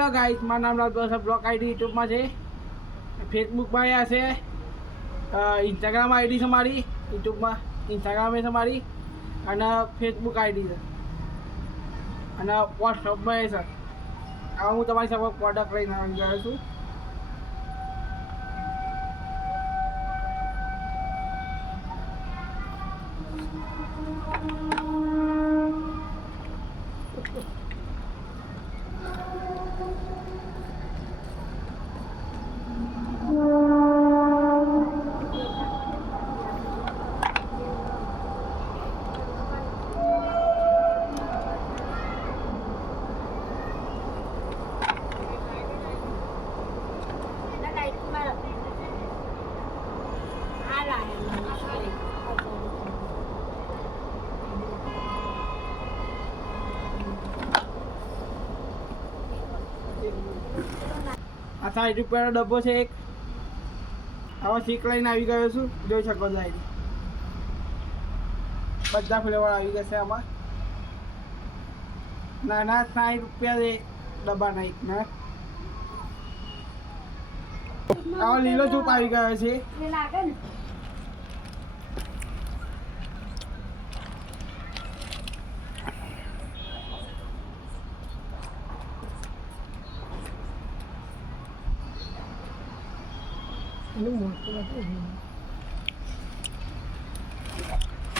Hello guys, મારું નામ Rajbhai blog ID યુટ્યુબમાં છે, ફેસબુકમાં આ છે, ઇન્સ્ટાગ્રામ આઈડી છે મારી, યુટ્યુબમાં ઇન્સ્ટાગ્રામ છે મારી, અને ફેસબુક આઈડી છે, અને વોટ્સઅપમાં છે. હવે હું તમારી સાથે પ્રોડક્ટ લઈને આવી ગયો છું. આ 60 રૂપિયાનો ડબ્બો છે એક. આવા શીક લઈને આવી ગયો છું, જોઈ શકો છો. બધા ફ્લેવર આવી જશે આમાં. નાના 60 રૂપિયા છે ડબ્બાના એક ના. આવો લીલો ચૂપ આવી ગયો છે.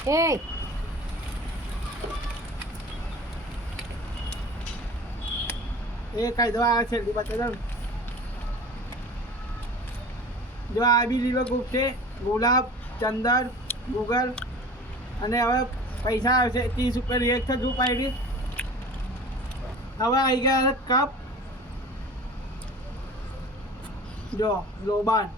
Hey. એ કઈ દવા આવે છે બતા જો આ બી લીલો ગુપ છે, ગુલાબ, ચંદન, ગુગલ, અને હવે પૈસા આવે છે 30 રૂપિયા એક છે ધૂપ આઈડી. હવે આવી ગયા કપ, જો લોબાન,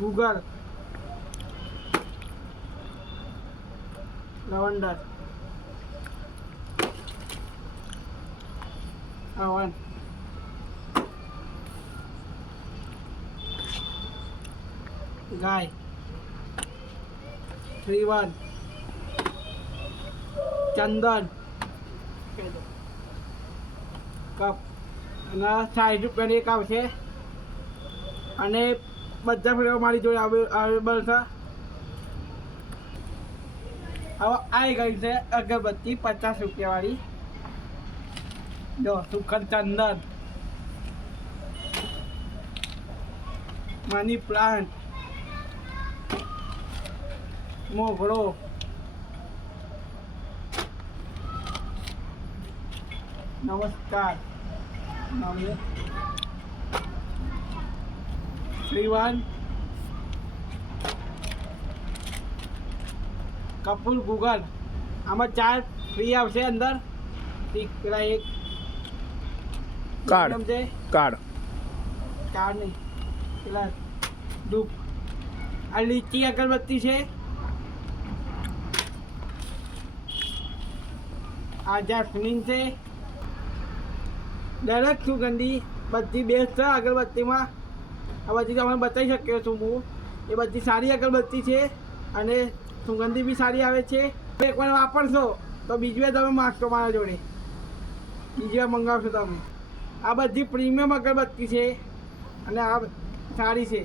ગૂગલ, લવંડર, હવન, ગાય, 3-1, ચંદન, કપ, અને 60 રૂપિયાની એક આવશે. અને બધા ફ્લેવર મારી જોડે અવેલેબલ છે. હવે આવી ગઈ છે અગરબત્તી 50 રૂપિયાવાળી. જો સુખદ ચંદન, મની પ્લાન્ટ, મોગરો, નમસ્કાર, 3-1, કપૂર, ગૂગલ. આમાં 4 ફ્રી આવશે અંદર. પેલા એક કાર્ડ છે, કાર્ડ કાર્ડ નહીં, પેલા ધૂપ. આ લીચી અગરબત્તી છે. આ જાસ્મીન છે. દરેક સુગંધી બધી બેસ્ટ છે અગરબત્તીમાં. આ બધી તમને બતાવી શક્યો છું હું. એ બધી સારી અગરબત્તી છે, અને સુગંધી બી સારી આવે છે. એકવાર વાપરશો તો બીજી વાર તમે માગશો મારા જોડે, બીજી વાર મંગાવશો તમે. આ બધી પ્રીમિયમ અગરબત્તી છે, અને આ સારી છે.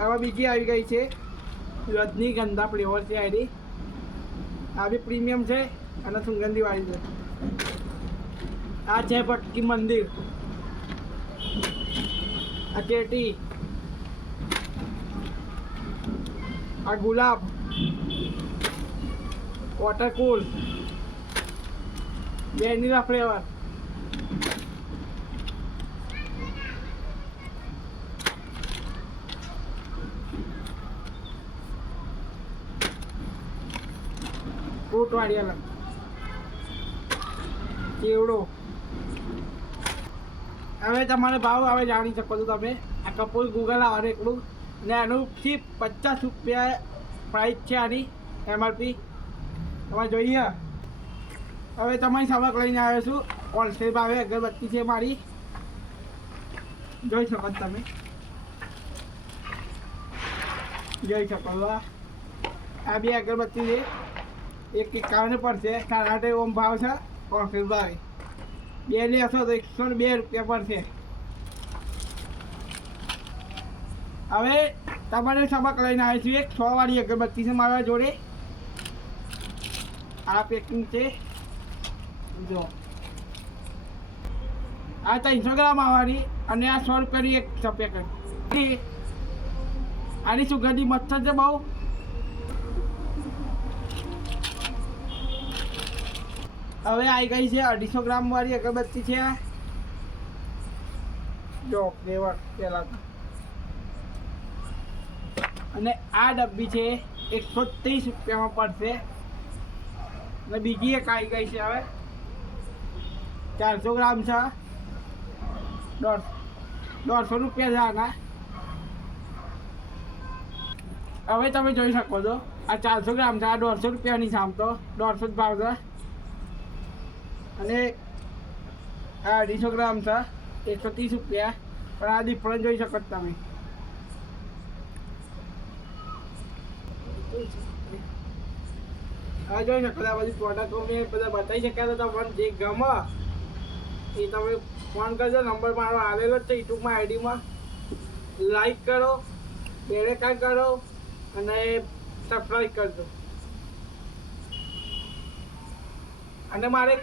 આવા બીજી આવી ગઈ છે રજનીગંધા ફ્લેવર છે આની. આ બી પ્રીમિયમ છે અને સુગંધીવાળી છે. આ છે ભટકી મંદિર, આ ચેટી, આ ગુલાબ, વોટરકૂલ, વેનીલા ફ્લેવર, ફ્રૂટવાળી અલગ, કેવડો. હવે તમારે ભાવ હવે જાણી શકો છો તમે. આ કપૂર ગૂગલ આવે એટલું, ને આનુંથી 50 રૂપિયા પ્રાઇસ છે આની MRP. તમારે જોઈએ. હવે તમારી સમક લઈને આવ્યો છું. હોલસેલ ભાવે અગરબત્તી છે મારી, જોઈ શકો તમે. જોઈ શકો છો આ બે અગરબત્તી છે એક 51 પડશે 8.5 ઓમ ભાવ છે કોન્ફિડ ભાવે બે લેશો તો 102 રૂપિયા પડશે હવે તમારે સબક લઈને આવી છું એક 100 વાળી અગરબત્તી છે મારા જોડે આ પેકિંગ છે જો આ 300 ગ્રામ આવવાની અને આ 100 રૂપિયાની એક પેકેટ આની સુગંધી મસ્ત છે બહુ હવે આવી ગઈ છે 250 ગ્રામ વાળી અગરબત્તી છે જો ફ્લેવર પેલા અને આ ડબ્બી છે 130 રૂપિયામાં પડશે અને બીજી એક આવી ગઈ છે હવે 400 ગ્રામ છે 150 રૂપિયા છે આના હવે તમે જોઈ શકો છો આ 400 ગ્રામ છે આ 150 રૂપિયાની સામ તો 150 જ ભાવ છે અને આ 250 ગ્રામ છે 130 રૂપિયા પણ આ ડિફરન્સ જોઈ શકો તમે આ જોઈ શકો આ બધી પ્રોડક્ટો મેં બધા બતાવી શક્યા હતા તમને જે ગમે એ તમે ફોન કરજો નંબર મારો આવેલો જ છે યુટ્યુબમાં આઈડીમાં લાઈક કરો બેરેકા કરો અને સબસ્ક્રાઈબ કરજો અને મારે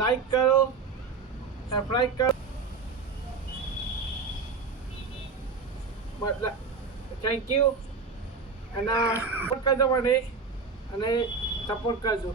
લાઈક કરો સબસ્ક્રાઈબ કરો મતલબ થેન્ક યુ અને સપોર્ટ કરજો મને અને સપોર્ટ કરજો